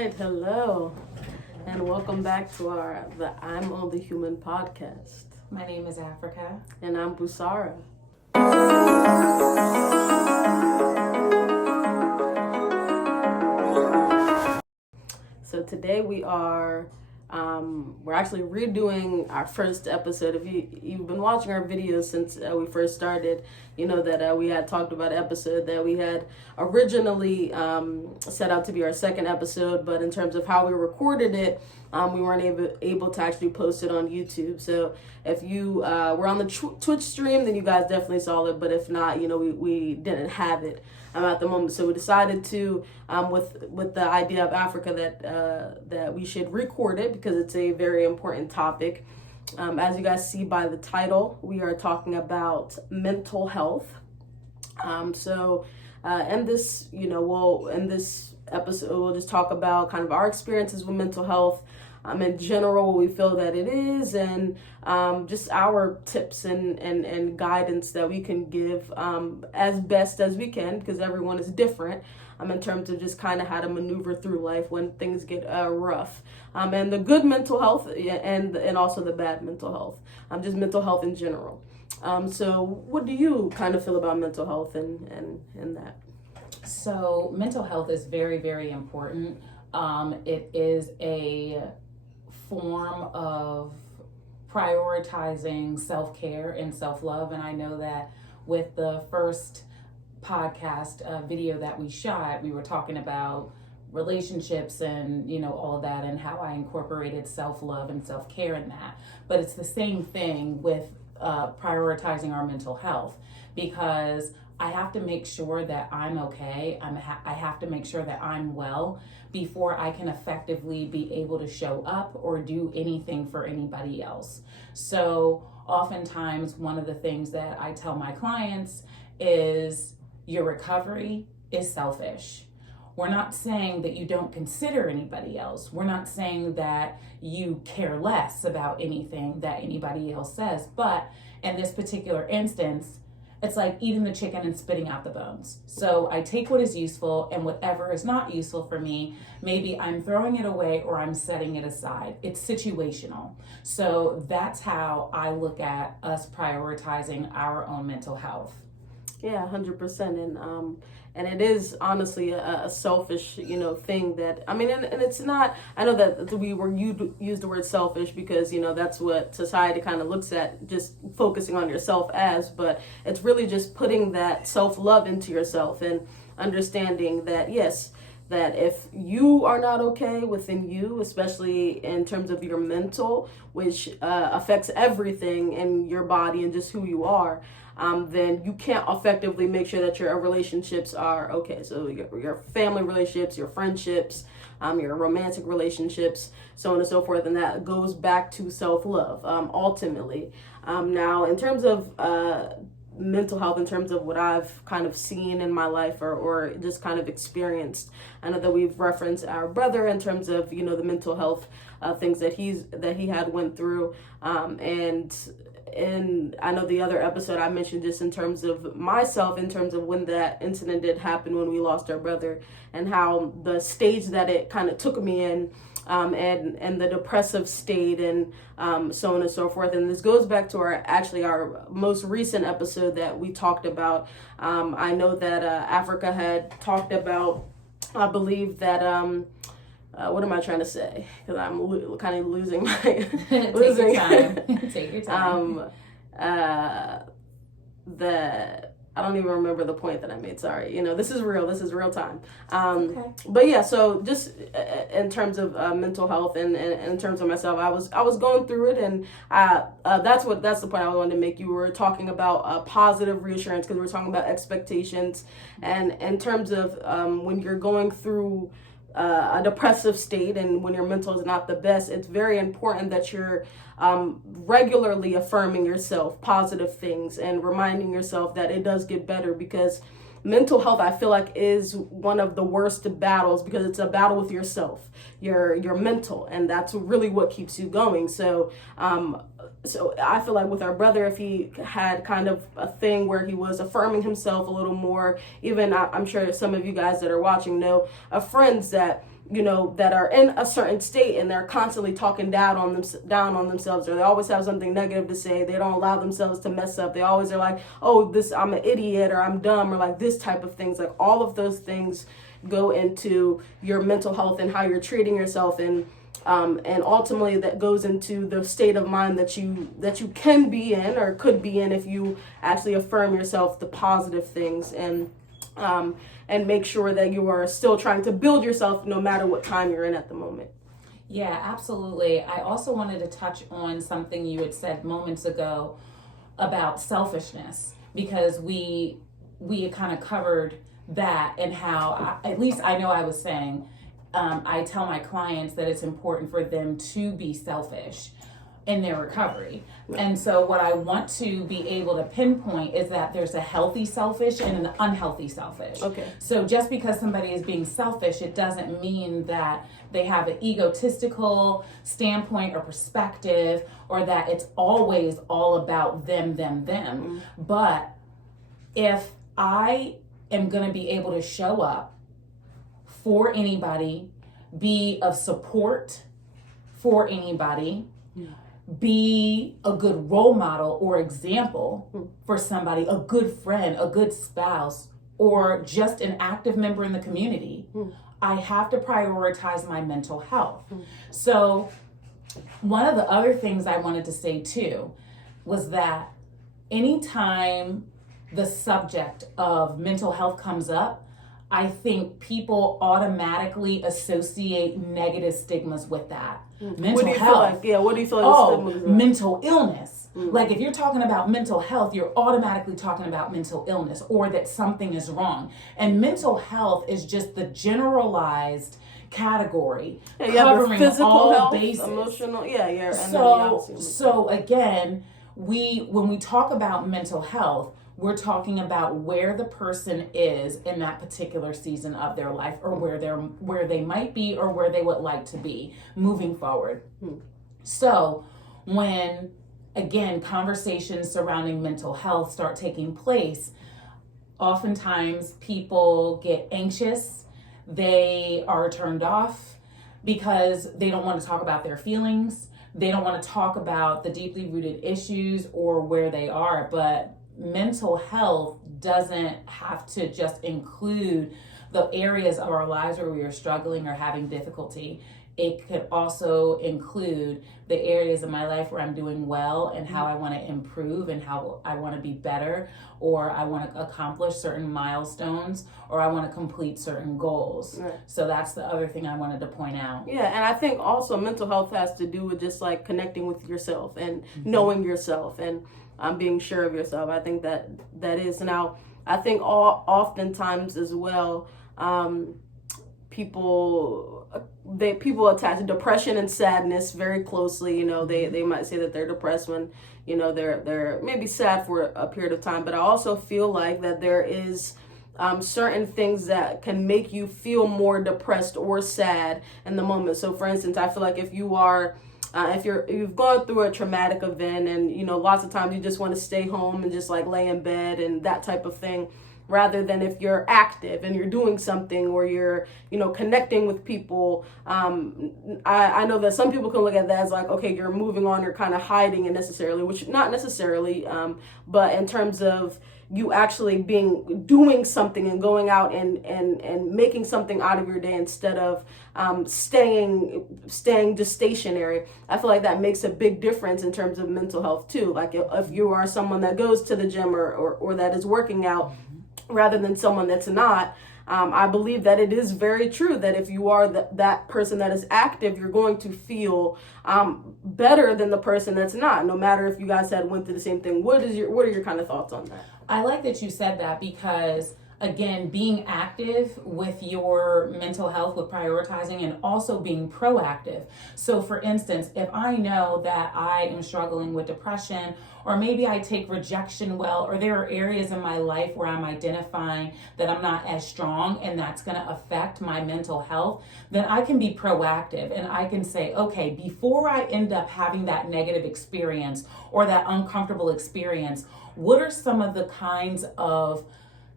right, hello, and welcome back to the I'm Only Human podcast. My name is Africa. And I'm Busara. So today we're actually redoing our first episode. If you've been watching our videos since we first started, you know that we had talked about an episode that we had originally set out to be our second episode, but in terms of how we recorded it, we weren't able to actually post it on YouTube. So if you were on the Twitch stream, then you guys definitely saw it, but if not, we didn't have it at the moment. So we decided to, with the idea of Africa, that we should record it because it's a very important topic. As you guys see by the title, we are talking about mental health. In this episode, we'll just talk about kind of our experiences with mental health, in general, what we feel that it is, and just our tips and guidance that we can give as best as we can, because everyone is different, in terms of just kind of how to maneuver through life when things get rough, and the good mental health and also the bad mental health, just mental health in general. So what do you kind of feel about mental health and that? So mental health is very, very important. It is a form of prioritizing self-care and self-love. And I know that with the first podcast video that we shot, we were talking about relationships and, all of that, and how I incorporated self-love and self-care in that. But it's the same thing with prioritizing our mental health, because I have to make sure that I'm okay. I have to make sure that I'm well before I can effectively be able to show up or do anything for anybody else. So oftentimes, one of the things that I tell my clients is your recovery is selfish. We're not saying that you don't consider anybody else. We're not saying that you care less about anything that anybody else says. But in this particular instance, it's like eating the chicken and spitting out the bones. So I take what is useful, and whatever is not useful for me, maybe I'm throwing it away or I'm setting it aside. It's situational. So that's how I look at us prioritizing our own mental health. Yeah, 100%. And it is honestly a selfish, thing that, and it's not, I know that you use the word selfish because, that's what society kind of looks at, just focusing on yourself as, but it's really just putting that self-love into yourself and understanding that, yes, that if you are not okay within you, especially in terms of your mental, which affects everything in your body and just who you are, then you can't effectively make sure that your relationships are okay. So your family relationships, your friendships, your romantic relationships, so on and so forth. And that goes back to self-love, ultimately. Now, in terms of mental health, in terms of what I've kind of seen in my life or just kind of experienced, I know that we've referenced our brother in terms of, the mental health things that he had went through, and I know the other episode I mentioned just in terms of myself, in terms of when that incident did happen, when we lost our brother, and how the stage that it kind of took me in, and the depressive state, and so on and so forth. And this goes back to our most recent episode that we talked about. I know that Africa had talked about, I believe that what am I trying to say? Because I'm kind of losing my Take your time. Take your time. I don't even remember the point that I made. Sorry. This is real time. Okay. But yeah, so just in terms of mental health and in terms of myself, I was going through it, and that's the point I wanted to make. You were talking about positive reassurance, because we're talking about expectations, and in terms of when you're going through a depressive state and when your mental is not the best, it's very important that you're regularly affirming yourself positive things and reminding yourself that it does get better, because mental health, I feel like, is one of the worst battles, because it's a battle with yourself, your mental, and that's really what keeps you going. So I feel like with our brother, if he had kind of a thing where he was affirming himself a little more, even I'm sure some of you guys that are watching know of friends that that are in a certain state and they're constantly talking down on themselves, or they always have something negative to say. They don't allow themselves to mess up. They always are like, oh, I'm an idiot, or I'm dumb, or like this type of things. Like all of those things go into your mental health and how you're treating yourself, and ultimately that goes into the state of mind that you can be in or could be in if you actually affirm yourself the positive things, and make sure that you are still trying to build yourself no matter what time you're in at the moment. Yeah, absolutely. I also wanted to touch on something you had said moments ago about selfishness, because we kind of covered that, and how, at least I know I was saying, I tell my clients that it's important for them to be selfish in their recovery. And so what I want to be able to pinpoint is that there's a healthy selfish and an unhealthy selfish. Okay. So just because somebody is being selfish, it doesn't mean that they have an egotistical standpoint or perspective, or that it's always all about them. Mm-hmm. But if I am going to be able to show up for anybody, be of support for anybody, be a good role model or example for somebody, a good friend, a good spouse, or just an active member in the community, I have to prioritize my mental health. So one of the other things I wanted to say too was that anytime the subject of mental health comes up, I think people automatically associate negative stigmas with that. Mental health. What do you feel like the stigmas are? Mental illness. Like if you're talking about mental health, you're automatically talking about mental illness, or that something is wrong. And mental health is just the generalized category covering physical all health, bases. Emotional, So again, when we talk about mental health, we're talking about where the person is in that particular season of their life, or where they might be, or where they would like to be moving forward. So when, again, conversations surrounding mental health start taking place, oftentimes people get anxious. They are turned off because they don't want to talk about their feelings. They don't want to talk about the deeply rooted issues or where they are. But mental health doesn't have to just include the areas of our lives where we are struggling or having difficulty. It could also include the areas of my life where I'm doing well, and how I want to improve, and how I want to be better, or I want to accomplish certain milestones, or I want to complete certain goals. Right. So that's the other thing I wanted to point out. Yeah, and I think also mental health has to do with just like connecting with yourself and knowing yourself, and being sure of yourself. I think that is. Now, I think oftentimes as well, people attach depression and sadness very closely. They might say that they're depressed when they're maybe sad for a period of time. But I also feel like that there is certain things that can make you feel more depressed or sad in the moment. So for instance, I feel like if you are if you've gone through a traumatic event, and lots of times you just want to stay home and just like lay in bed and that type of thing, rather than if you're active and you're doing something, or you're connecting with people. I know that some people can look at that as like, okay, you're moving on, you're kind of hiding it necessarily, which not necessarily, but in terms of you actually doing something and going out and making something out of your day, instead of staying just stationary. I feel like that makes a big difference in terms of mental health too. Like if you are someone that goes to the gym or that is working out, rather than someone that's not, I believe that it is very true that if you are that person that is active, you're going to feel better than the person that's not, no matter if you guys went through the same thing. What are your kind of thoughts on that? I like that you said that, because again, being active with your mental health, with prioritizing, and also being proactive. So for instance, if I know that I am struggling with depression, or maybe I take rejection well, or there are areas in my life where I'm identifying that I'm not as strong and that's going to affect my mental health, then I can be proactive and I can say, okay, before I end up having that negative experience or that uncomfortable experience, what are some of the kinds of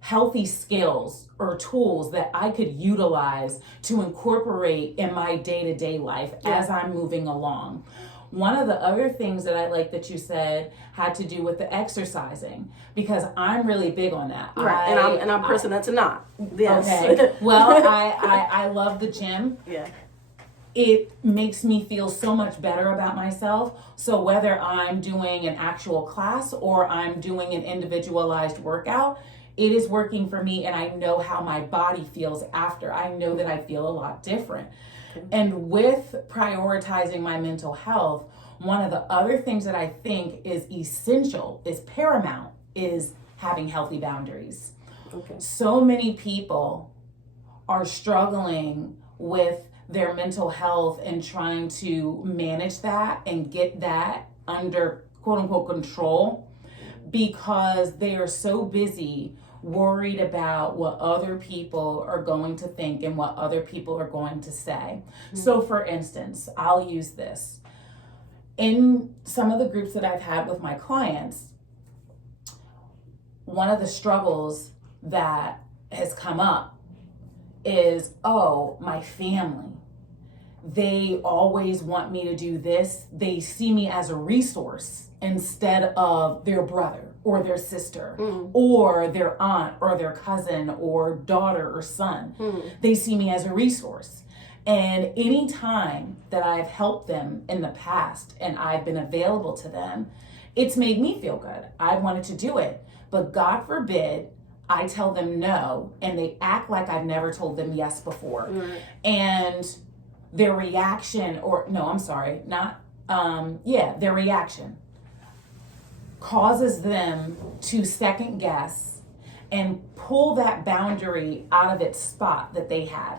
healthy skills or tools that I could utilize to incorporate in my day-to-day life as I'm moving along. One of the other things that I like that you said had to do with the exercising, because I'm really big on that. Right, and I'm a person that's not. Yes. Okay. Well, I love the gym. Yeah. It makes me feel so much better about myself. So whether I'm doing an actual class or I'm doing an individualized workout, it is working for me, and I know how my body feels after. I know that I feel a lot different. And with prioritizing my mental health, one of the other things that I think is essential, is paramount, is having healthy boundaries. Okay. So many people are struggling with their mental health and trying to manage that and get that under quote unquote control, because they are so busy worried about what other people are going to think and what other people are going to say. Mm-hmm. So for instance, I'll use this. In some of the groups that I've had with my clients, one of the struggles that has come up is, oh, my family. They always want me to do this. They see me as a resource instead of their brother or their sister or their aunt or their cousin or daughter or son. They see me as a resource. And any time that I've helped them in the past and I've been available to them, it's made me feel good. I wanted to do it. But God forbid I tell them no and they act like I've never told them yes before. And their reaction, their reaction causes them to second guess and pull that boundary out of its spot that they had.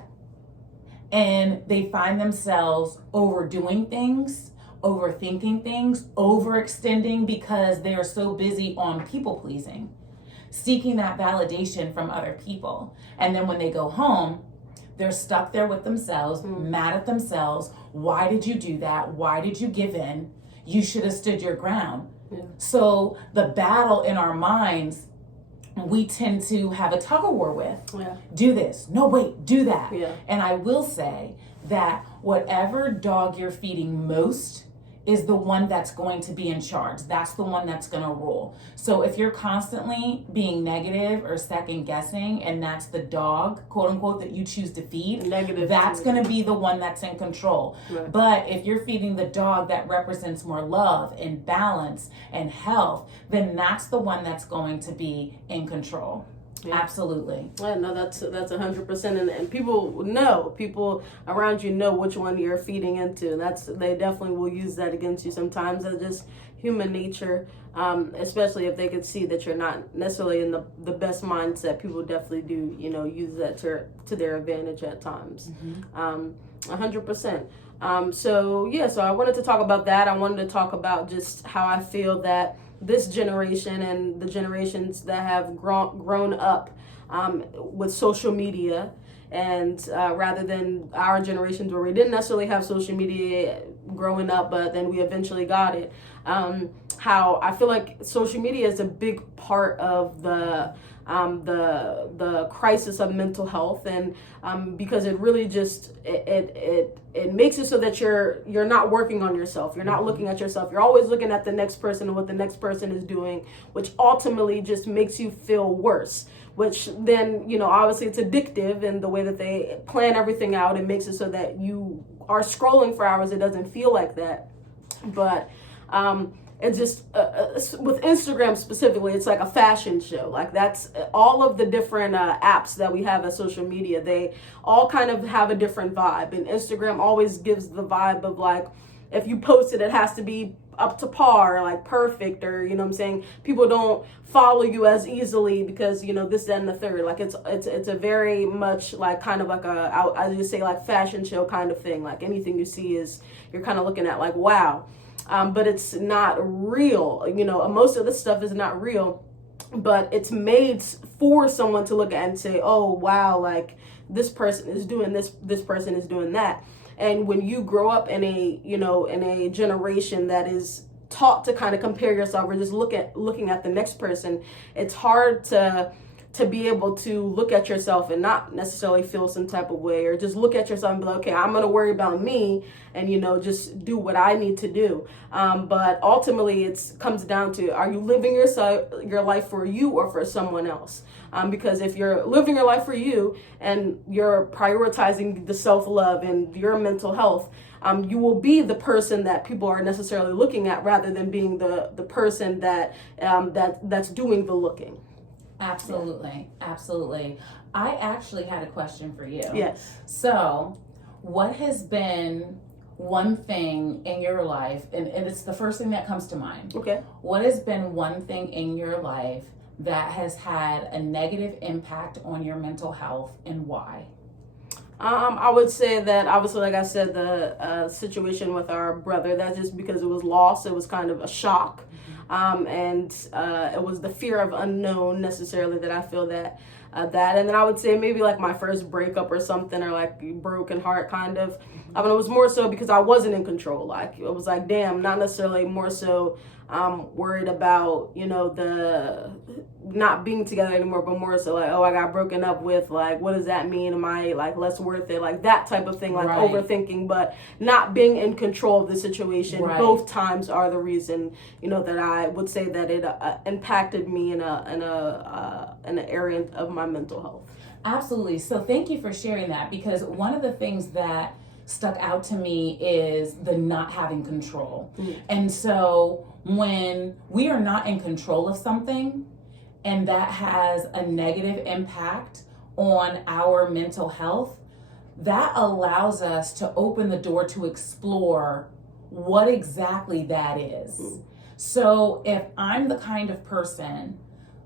And they find themselves overdoing things, overthinking things, overextending, because they are so busy on people pleasing, seeking that validation from other people. And then when they go home, they're stuck there with themselves, mad at themselves. Why did you do that? Why did you give in? You should have stood your ground. So the battle in our minds, we tend to have a tug of war with. Do this. No, wait, do that. And I will say that whatever dog you're feeding most is the one that's going to be in charge. That's the one that's going to rule. So if you're constantly being negative or second guessing, and that's the dog, quote unquote, that you choose to feed, that's going to be the one that's in control. But if you're feeding the dog that represents more love and balance and health, then that's the one that's going to be in control. Absolutely. Yeah, no, that's 100%, and people around you know which one you're feeding into. They definitely will use that against you sometimes. That's just human nature, especially if they could see that you're not necessarily in the best mindset. People definitely do, use that to their advantage at times. 100%. So I wanted to talk about that. I wanted to talk about just how I feel that this generation and the generations that have grown up with social media, and rather than our generations where we didn't necessarily have social media growing up, but then we eventually got it, how I feel like social media is a big part of the crisis of mental health, and because it really just it makes it so that you're not working on yourself, you're not looking at yourself, you're always looking at the next person and what the next person is doing, which ultimately just makes you feel worse, which then obviously it's addictive in the way that they plan everything out. It makes it so that you are scrolling for hours. It doesn't feel like that, but it's just with Instagram specifically, it's like a fashion show. Like, that's all of the different apps that we have as social media. They all kind of have a different vibe, and Instagram always gives the vibe of like, if you post it has to be up to par, like perfect, or what I'm saying, people don't follow you as easily because this, that, and the third. Like, it's a very much like kind of like I just say like fashion show kind of thing. Like, anything you see is you're kind of looking at like, wow. But it's not real. Most of this stuff is not real, but it's made for someone to look at and say, oh, wow, like this person is doing this person is doing that. And when you grow up in a generation that is taught to kind of compare yourself or just looking at the next person, it's hard to to be able to look at yourself and not necessarily feel some type of way, or just look at yourself and be like, okay, I'm going to worry about me and, just do what I need to do. But ultimately it comes down to, are you living your life for you or for someone else? Because if you're living your life for you and you're prioritizing the self-love and your mental health, you will be the person that people are necessarily looking at, rather than being the person that's doing the looking. Absolutely. Absolutely. I actually had a question for you. Yes. So what has been one thing in your life, and it's the first thing that comes to mind. Okay. What has been one thing in your life that has had a negative impact on your mental health, and why? I would say that, obviously, like I said, the situation with our brother, that's just because it was loss. It was kind of a shock. And it was the fear of unknown necessarily that I feel that. And then I would say maybe like my first breakup or something, or like broken heart kind of. It was more so because I wasn't in control. Like, it was like, damn, not necessarily more so worried about, the not being together anymore, but more so like, oh, I got broken up with, like, what does that mean? Am I like less worth it? Like that type of thing, like right. overthinking, but not being in control of the situation. Right. Both times are the reason, that I would say that it impacted me in an area of my mental health. Absolutely. So thank you for sharing that, because one of the things that stuck out to me is the not having control. Mm. And so when we are not in control of something and that has a negative impact on our mental health, that allows us to open the door to explore what exactly that is. Mm. So if I'm the kind of person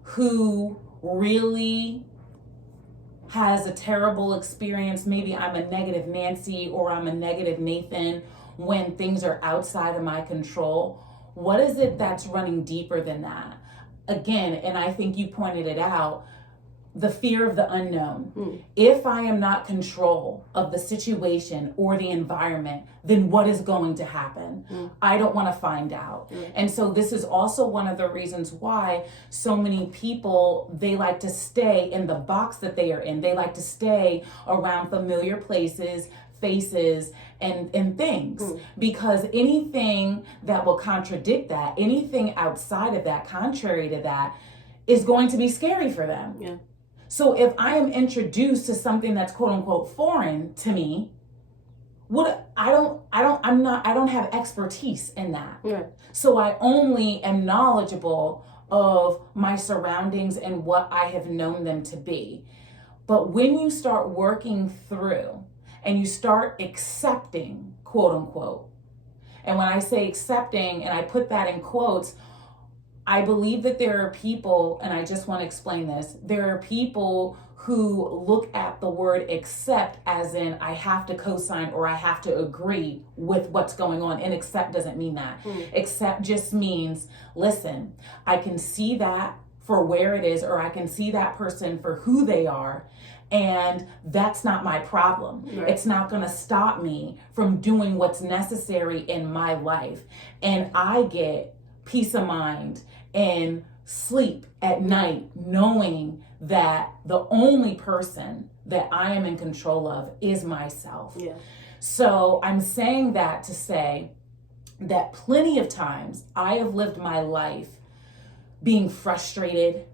who really has a terrible experience, maybe I'm a negative Nancy or I'm a negative Nathan when things are outside of my control, what is it that's running deeper than that? Again, and I think you pointed it out, the fear of the unknown. Mm. If I am not control of the situation or the environment, then what is going to happen? Mm. I don't want to find out. Mm. And so this is also one of the reasons why so many people, they like to stay in the box that they are in. They like to stay around familiar places, faces, and things. Mm. Because anything that will contradict that, anything outside of that, contrary to that, is going to be scary for them. Yeah. So if I am introduced to something that's quote unquote foreign to me, I don't have expertise in that. Yeah. So I only am knowledgeable of my surroundings and what I have known them to be. But when you start working through and you start accepting, quote unquote, and when I say accepting, and I put that in quotes, I believe that there are people, and I just want to explain this, there are people who look at the word accept as in I have to co-sign or I have to agree with what's going on, and accept doesn't mean that. Accept just means, listen, I can see that for where it is, or I can see that person for who they are, and that's not my problem. Right. It's not going to stop me from doing what's necessary in my life, and I get peace of mind and sleep at night knowing that the only person that I am in control of is myself. Yeah. So I'm saying that to say that plenty of times I have lived my life being frustrated,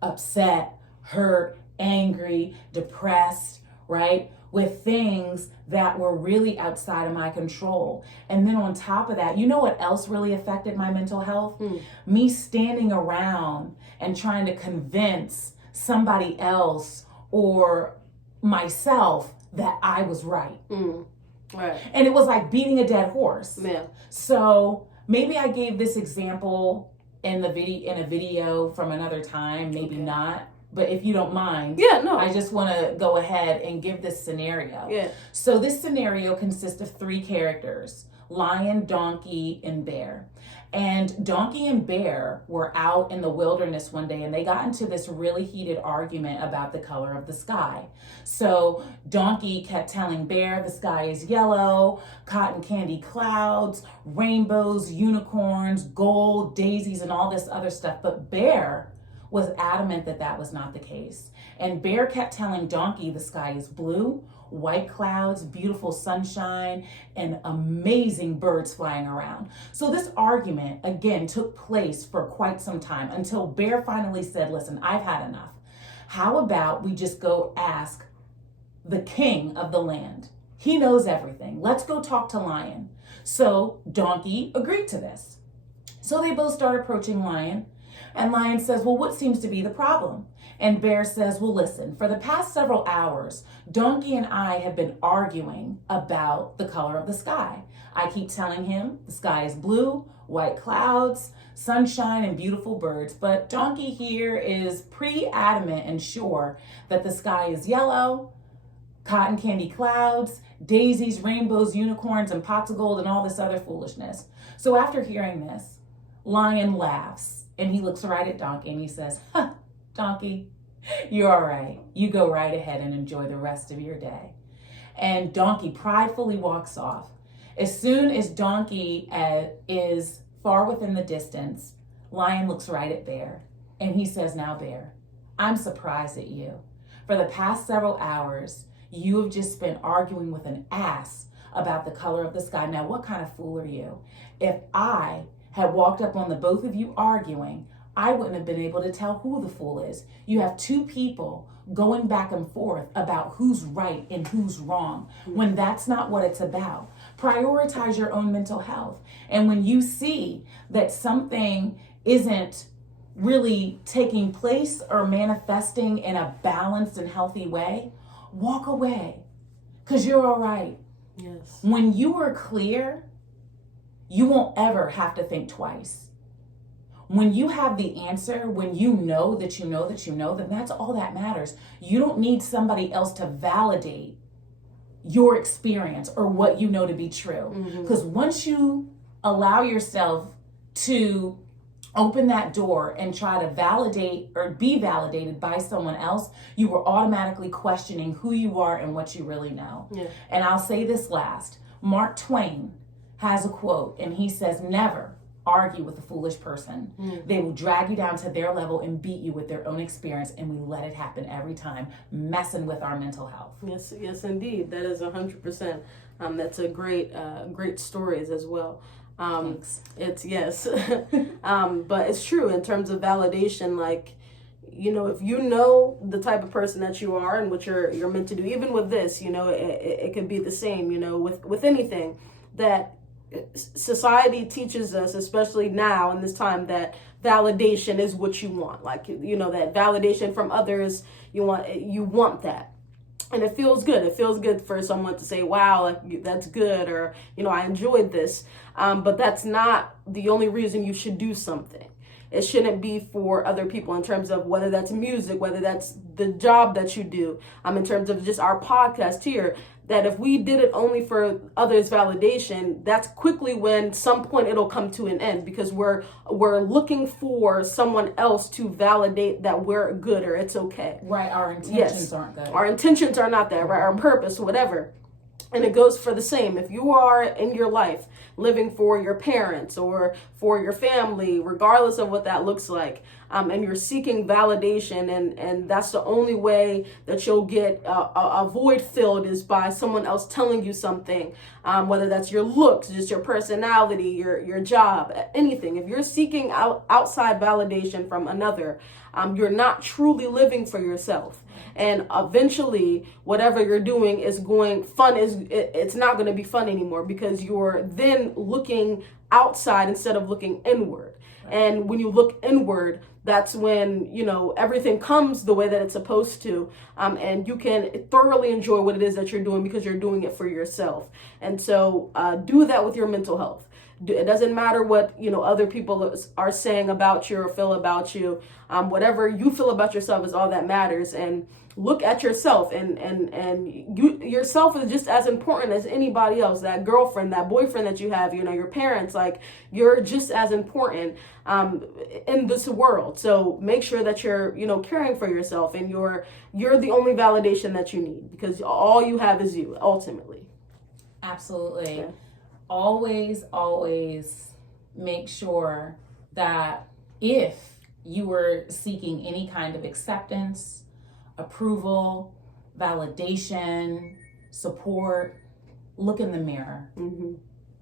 upset, hurt, angry, depressed, right? With things that were really outside of my control. And then on top of that, you know what else really affected my mental health? Me standing around and trying to convince somebody else or myself that I was right. Right. And it was like beating a dead horse. Yeah. So maybe I gave this example in a video from another time, maybe not. But if you don't mind, I just want to go ahead and give this scenario. Yeah. So this scenario consists of 3 characters: lion, donkey, and bear. And donkey and bear were out in the wilderness one day, and they got into this really heated argument about the color of the sky. So donkey kept telling bear the sky is yellow, cotton candy clouds, rainbows, unicorns, gold, daisies, and all this other stuff. But bear was adamant that that was not the case. And Bear kept telling Donkey the sky is blue, white clouds, beautiful sunshine, and amazing birds flying around. So this argument, again, took place for quite some time until Bear finally said, listen, I've had enough. How about we just go ask the king of the land? He knows everything. Let's go talk to Lion. So Donkey agreed to this. So they both start approaching Lion, and Lion says, well, what seems to be the problem? And Bear says, well, listen, for the past several hours, Donkey and I have been arguing about the color of the sky. I keep telling him the sky is blue, white clouds, sunshine, and beautiful birds. But Donkey here is pretty adamant and sure that the sky is yellow, cotton candy clouds, daisies, rainbows, unicorns, and pots of gold, and all this other foolishness. So after hearing this, Lion laughs, and he looks right at Donkey, and he says, huh, Donkey, you're all right. You go right ahead and enjoy the rest of your day. And Donkey pridefully walks off. As soon as Donkey is far within the distance, Lion looks right at Bear, and he says, now, Bear, I'm surprised at you. For the past several hours, you have just been arguing with an ass about the color of the sky. Now, what kind of fool are you? If I had walked up on the both of you arguing, I wouldn't have been able to tell who the fool is. You have two people going back and forth about who's right and who's wrong, when that's not what it's about. Prioritize your own mental health. And when you see that something isn't really taking place or manifesting in a balanced and healthy way, walk away, because you're all right. Yes. When you are clear, you won't ever have to think twice. When you have the answer, when you know that you know that you know, then that's all that matters. You don't need somebody else to validate your experience or what you know to be true. Because once you allow yourself to open that door and try to validate or be validated by someone else, you are automatically questioning who you are and what you really know. Yeah. And I'll say this last. Mark Twain has a quote, and he says, never argue with a foolish person. They will drag you down to their level and beat you with their own experience, and we let it happen every time, messing with our mental health. Yes, yes, indeed. That is 100%. That's a great stories as well. Thanks. It's yes, but it's true in terms of validation. Like, you know, if you know the type of person that you are and what you're meant to do, even with this, you know, it could be the same. You know, with anything that society teaches us, especially now in this time, that validation is what you want. Like, you know, that validation from others, you want that. And it feels good. It feels good for someone to say, wow, like, that's good, or, you know, I enjoyed this. But that's not the only reason you should do something. It shouldn't be for other people in terms of whether that's music, whether that's the job that you do, in terms of just our podcast here, that if we did it only for others' validation, that's quickly when some point it'll come to an end, because we're looking for someone else to validate that we're good or it's okay. Right, our intentions aren't good. Our intentions are not that, right? Our purpose, whatever. And it goes for the same. If you are in your life living for your parents or for your family, regardless of what that looks like, and you're seeking validation, and that's the only way that you'll get a void filled is by someone else telling you something, whether that's your looks, just your personality, your job, anything. If you're seeking outside validation from another, you're not truly living for yourself. And eventually, whatever you're doing it's not going to be fun anymore, because you're then looking outside instead of looking inward. Right. And when you look inward, that's when, you know, everything comes the way that it's supposed to. And you can thoroughly enjoy what it is that you're doing, because you're doing it for yourself. And so do that with your mental health. It doesn't matter what, you know, other people are saying about you or feel about you. Whatever you feel about yourself is all that matters. And look at yourself, and yourself is just as important as anybody else. That girlfriend, that boyfriend that you have, you know, your parents, like, you're just as important in this world. So make sure that you're, you know, caring for yourself, and you're the only validation that you need, because all you have is you, ultimately. Absolutely. Okay. Always make sure that if you were seeking any kind of acceptance, approval, validation, support, look in the mirror. Mm-hmm.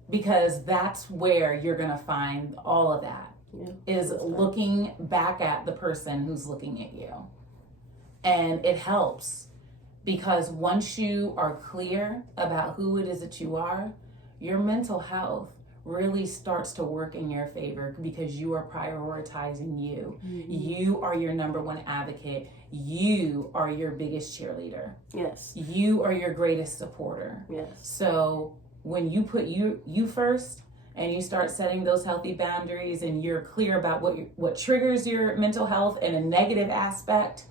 Because that's where you're going to find all of that, is looking back at the person who's looking at you. And it helps, because once you are clear about who it is that you are, your mental health really starts to work in your favor, because you are prioritizing you. Mm-hmm. You are your number one advocate. You are your biggest cheerleader. Yes. You are your greatest supporter. Yes. So when you put you first, and you start setting those healthy boundaries, and you're clear about what triggers your mental health in a negative aspect,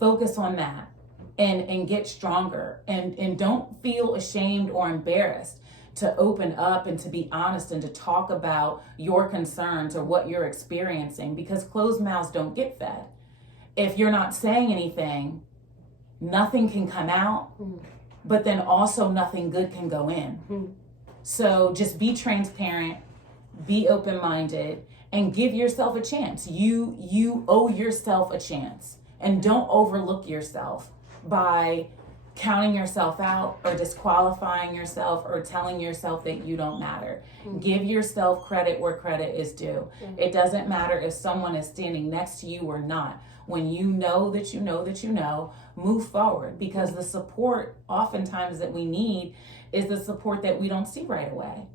focus on that and get stronger, and don't feel ashamed or embarrassed to open up and to be honest and to talk about your concerns or what you're experiencing, because closed mouths don't get fed. If you're not saying anything, nothing can come out, but then also nothing good can go in. So just be transparent, be open-minded, and give yourself a chance. You owe yourself a chance, and don't overlook yourself by counting yourself out or disqualifying yourself or telling yourself that you don't matter. Give yourself credit where credit is due. It doesn't matter if someone is standing next to you or not. When you know that you know that you know, move forward, because the support oftentimes that we need is the support that we don't see right away.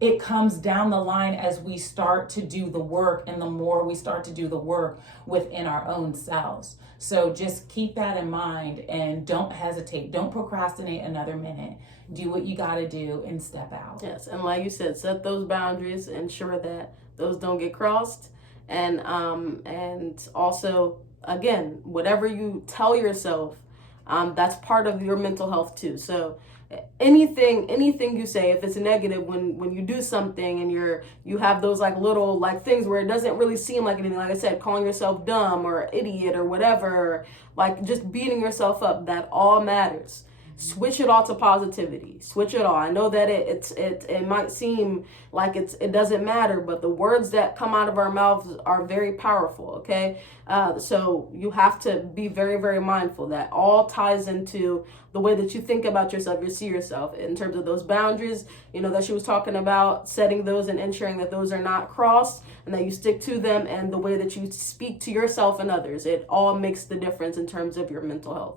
It comes down the line as we start to do the work, and the more we start to do the work within our own selves. So just keep that in mind, and don't hesitate. Don't procrastinate another minute. Do what you got to do and step out. Yes, and like you said, set those boundaries, ensure that those don't get crossed, and also, again, whatever you tell yourself, that's part of your mental health too. So anything you say, if it's negative, when you do something and you have those like little like things where it doesn't really seem like anything, like I said, calling yourself dumb or idiot or whatever, like just beating yourself up, that all matters. Switch it all to positivity. Switch it all. I know that it might seem like it doesn't matter, but the words that come out of our mouths are very powerful, okay? So you have to be very, very mindful. That all ties into the way that you think about yourself, you see yourself, in terms of those boundaries, that she was talking about, setting those and ensuring that those are not crossed and that you stick to them, and the way that you speak to yourself and others. It all makes the difference in terms of your mental health.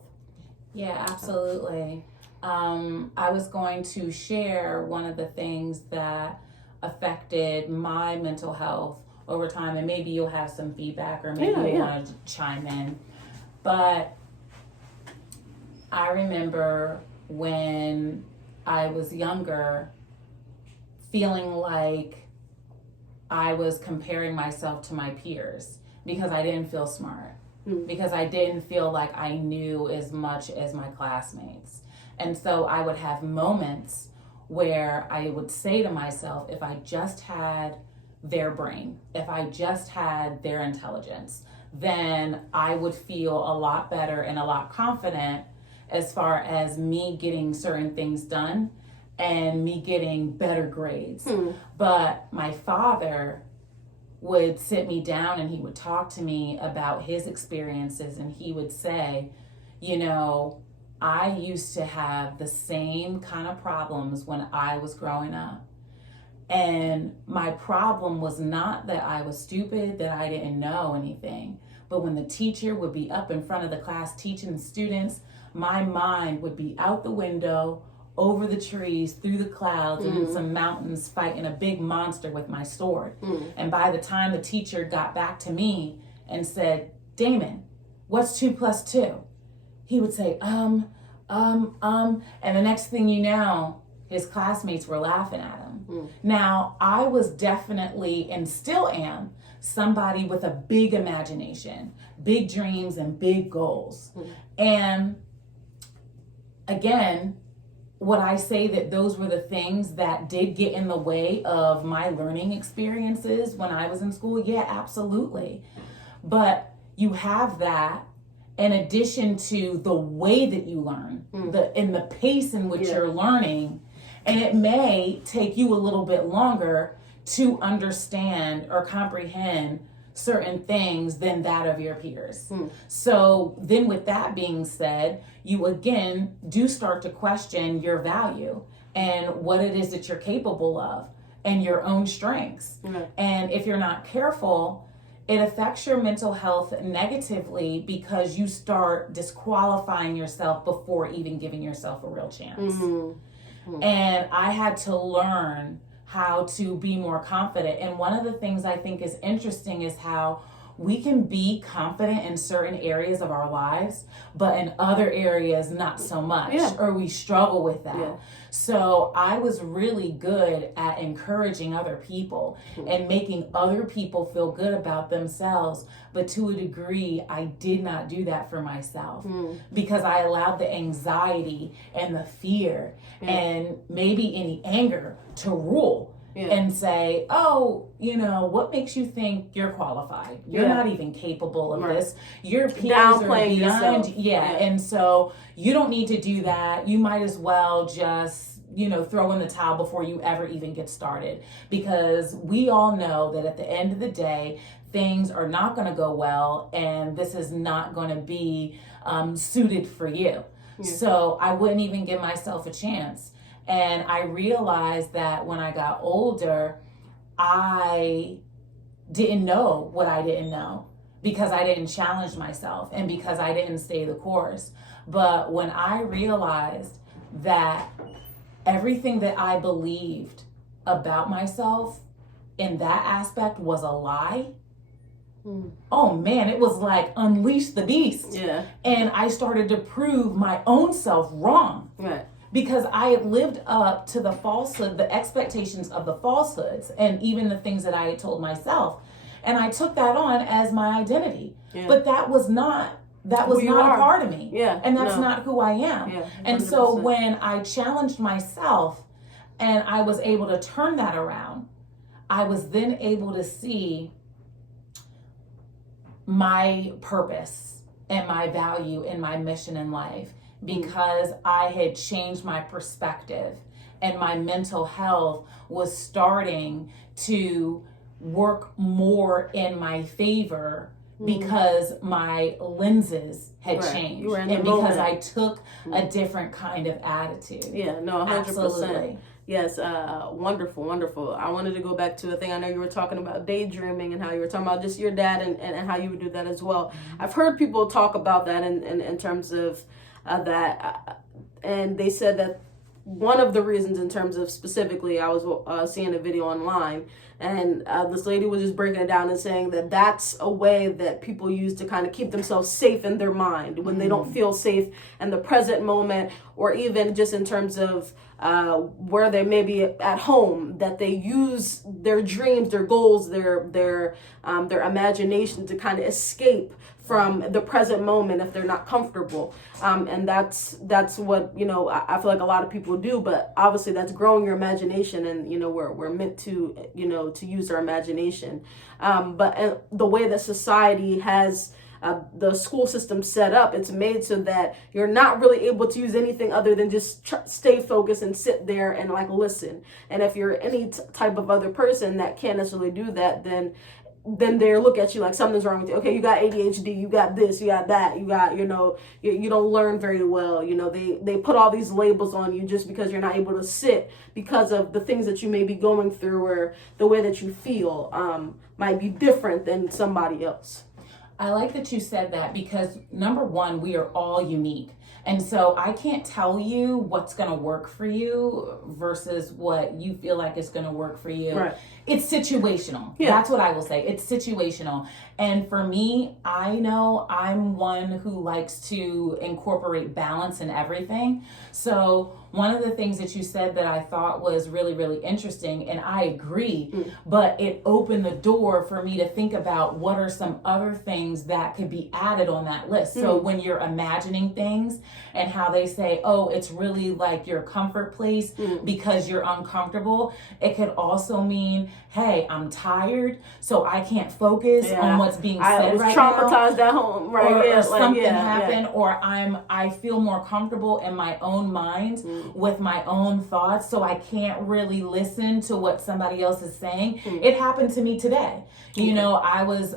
Yeah, absolutely. I was going to share one of the things that affected my mental health over time, and maybe you'll have some feedback, or maybe you want to chime in. But I remember when I was younger, feeling like I was comparing myself to my peers because I didn't feel smart. Because I didn't feel like I knew as much as my classmates. And so I would have moments where I would say to myself, if I just had their brain, if I just had their intelligence, then I would feel a lot better and a lot confident as far as me getting certain things done and me getting better grades. But my father would sit me down and he would talk to me about his experiences, and he would say, I used to have the same kind of problems when I was growing up. And my problem was not that I was stupid, that I didn't know anything. But when the teacher would be up in front of the class teaching the students, my mind would be out the window, over the trees, through the clouds, and in some mountains, fighting a big monster with my sword. And by the time the teacher got back to me and said, Damon, what's 2 + 2? He would say, and the next thing you know, his classmates were laughing at him. Now, I was definitely, and still am, somebody with a big imagination, big dreams, and big goals. And again, would I say that those were the things that did get in the way of my learning experiences when I was in school? Yeah, absolutely. But you have that in addition to the way that you learn, the pace in which you're learning. And it may take you a little bit longer to understand or comprehend certain things than that of your peers. So then with that being said, you again do start to question your value and what it is that you're capable of and your own strengths. And if you're not careful, it affects your mental health negatively because you start disqualifying yourself before even giving yourself a real chance. And I had to learn how to be more confident. And one of the things I think is interesting is how we can be confident in certain areas of our lives, but in other areas, not so much, or we struggle with that. So I was really good at encouraging other people and making other people feel good about themselves. But to a degree, I did not do that for myself because I allowed the anxiety and the fear and maybe any anger to rule. And say, oh, you know, what makes you think you're qualified? You're not even capable of this. Your peers are beyond. And so you don't need to do that. You might as well just, you know, throw in the towel before you ever even get started. Because we all know that at the end of the day, things are not going to go well, and this is not going to be suited for you. So I wouldn't even give myself a chance. And I realized that when I got older, I didn't know what I didn't know because I didn't challenge myself and because I didn't stay the course. But when I realized that everything that I believed about myself in that aspect was a lie, oh man, it was like unleash the beast. And I started to prove my own self wrong. Because I had lived up to the falsehood, the expectations of the falsehoods, and even the things that I had told myself. And I took that on as my identity. But that was not a part of me. And that's not who I am. And so when I challenged myself and I was able to turn that around, I was then able to see my purpose and my value and my mission in life. Because I had changed my perspective and my mental health was starting to work more in my favor because my lenses had changed and because I took a different kind of attitude. 100%. Absolutely. Yes, wonderful. I wanted to go back to a thing. I know you were talking about daydreaming and how you were talking about just your dad and how you would do that as well. I've heard people talk about that in terms of that, and they said that one of the reasons, in terms of specifically, I was seeing a video online, and this lady was just breaking it down and saying that that's a way that people use to kind of keep themselves safe in their mind when they don't feel safe in the present moment, or even just in terms of where they may be at home, that they use their dreams, their goals, their imagination to kind of escape from the present moment if they're not comfortable. And that's what, you know, I feel like a lot of people do, but obviously that's growing your imagination, and, you know, we're meant to, you know, to use our imagination. But the way that society has the school system set up, it's made so that you're not really able to use anything other than just stay focused and sit there and like listen. And if you're any type of other person that can't necessarily do that, then they look at you like something's wrong with you. Okay, you got ADHD, you got this, you got that, you got, you know, you don't learn very well. You know, they put all these labels on you just because you're not able to sit because of the things that you may be going through, or the way that you feel might be different than somebody else. I like that you said that because, number one, we are all unique. And so I can't tell you what's going to work for you versus what you feel like is going to work for you. Right. It's situational. That's what I will say. It's situational. And for me, I know I'm one who likes to incorporate balance in everything. So one of the things that you said that I thought was really, really interesting, and I agree, but it opened the door for me to think about what are some other things that could be added on that list. So when you're imagining things and how they say, oh, it's really like your comfort place because you're uncomfortable, it could also mean, hey, I'm tired, so I can't focus on what's being said right now. I was traumatized at home, right? Or something happened, or I feel more comfortable in my own mind with my own thoughts, so I can't really listen to what somebody else is saying. It happened to me today. You know, I was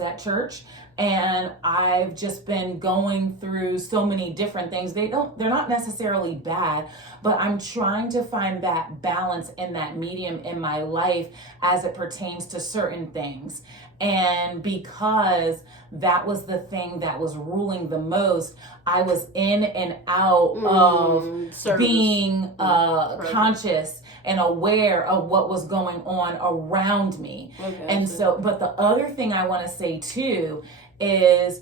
at church, and I've just been going through so many different things. They're not necessarily bad, but I'm trying to find that balance in that medium in my life as it pertains to certain things. And because that was the thing that was ruling the most, I was in and out of being conscious and aware of what was going on around me. And so, but the other thing I want to say too is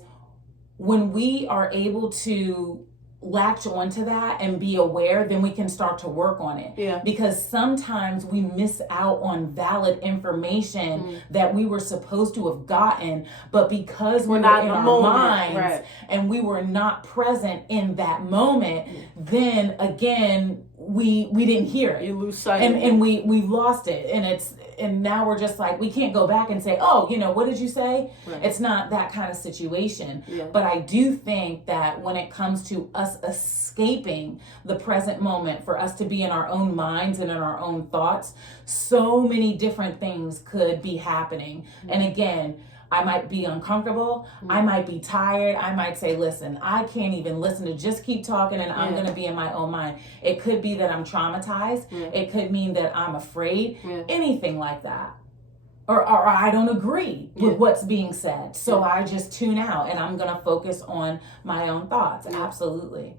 when we are able to latch onto that and be aware, then we can start to work on it. Yeah. Because sometimes we miss out on valid information that we were supposed to have gotten, but because we're not in our minds and we were not present in that moment, then again we didn't hear it. You lose sight and we lost it, and now we're just like, we can't go back and say, oh, you know, what did you say? It's not that kind of situation. But I do think that when it comes to us escaping the present moment, for us to be in our own minds and in our own thoughts, so many different things could be happening. And again, I might be uncomfortable. I might be tired. I might say, listen, I can't even listen to just keep talking, and I'm going to be in my own mind. It could be that I'm traumatized. It could mean that I'm afraid. Anything like that. Or I don't agree with what's being said. So I just tune out, and I'm going to focus on my own thoughts. Absolutely.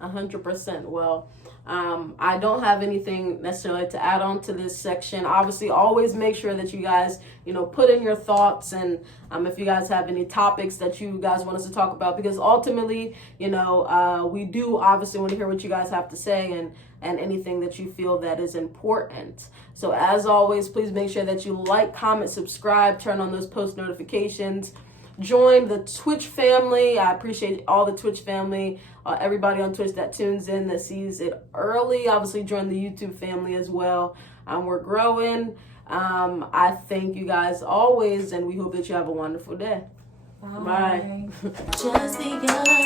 100%. Well, I don't have anything necessarily to add on to this section. Obviously, always make sure that you guys, you know, put in your thoughts, and if you guys have any topics that you guys want us to talk about, because ultimately, you know, we do obviously want to hear what you guys have to say, and anything that you feel that is important. So as always, please make sure that you like, comment, subscribe, turn on those post notifications. Join the Twitch family. I appreciate all the Twitch family, everybody on Twitch that tunes in, that sees it early. Obviously, join the YouTube family as well. We're growing. I thank you guys always, and we hope that you have a wonderful day. Bye. Just because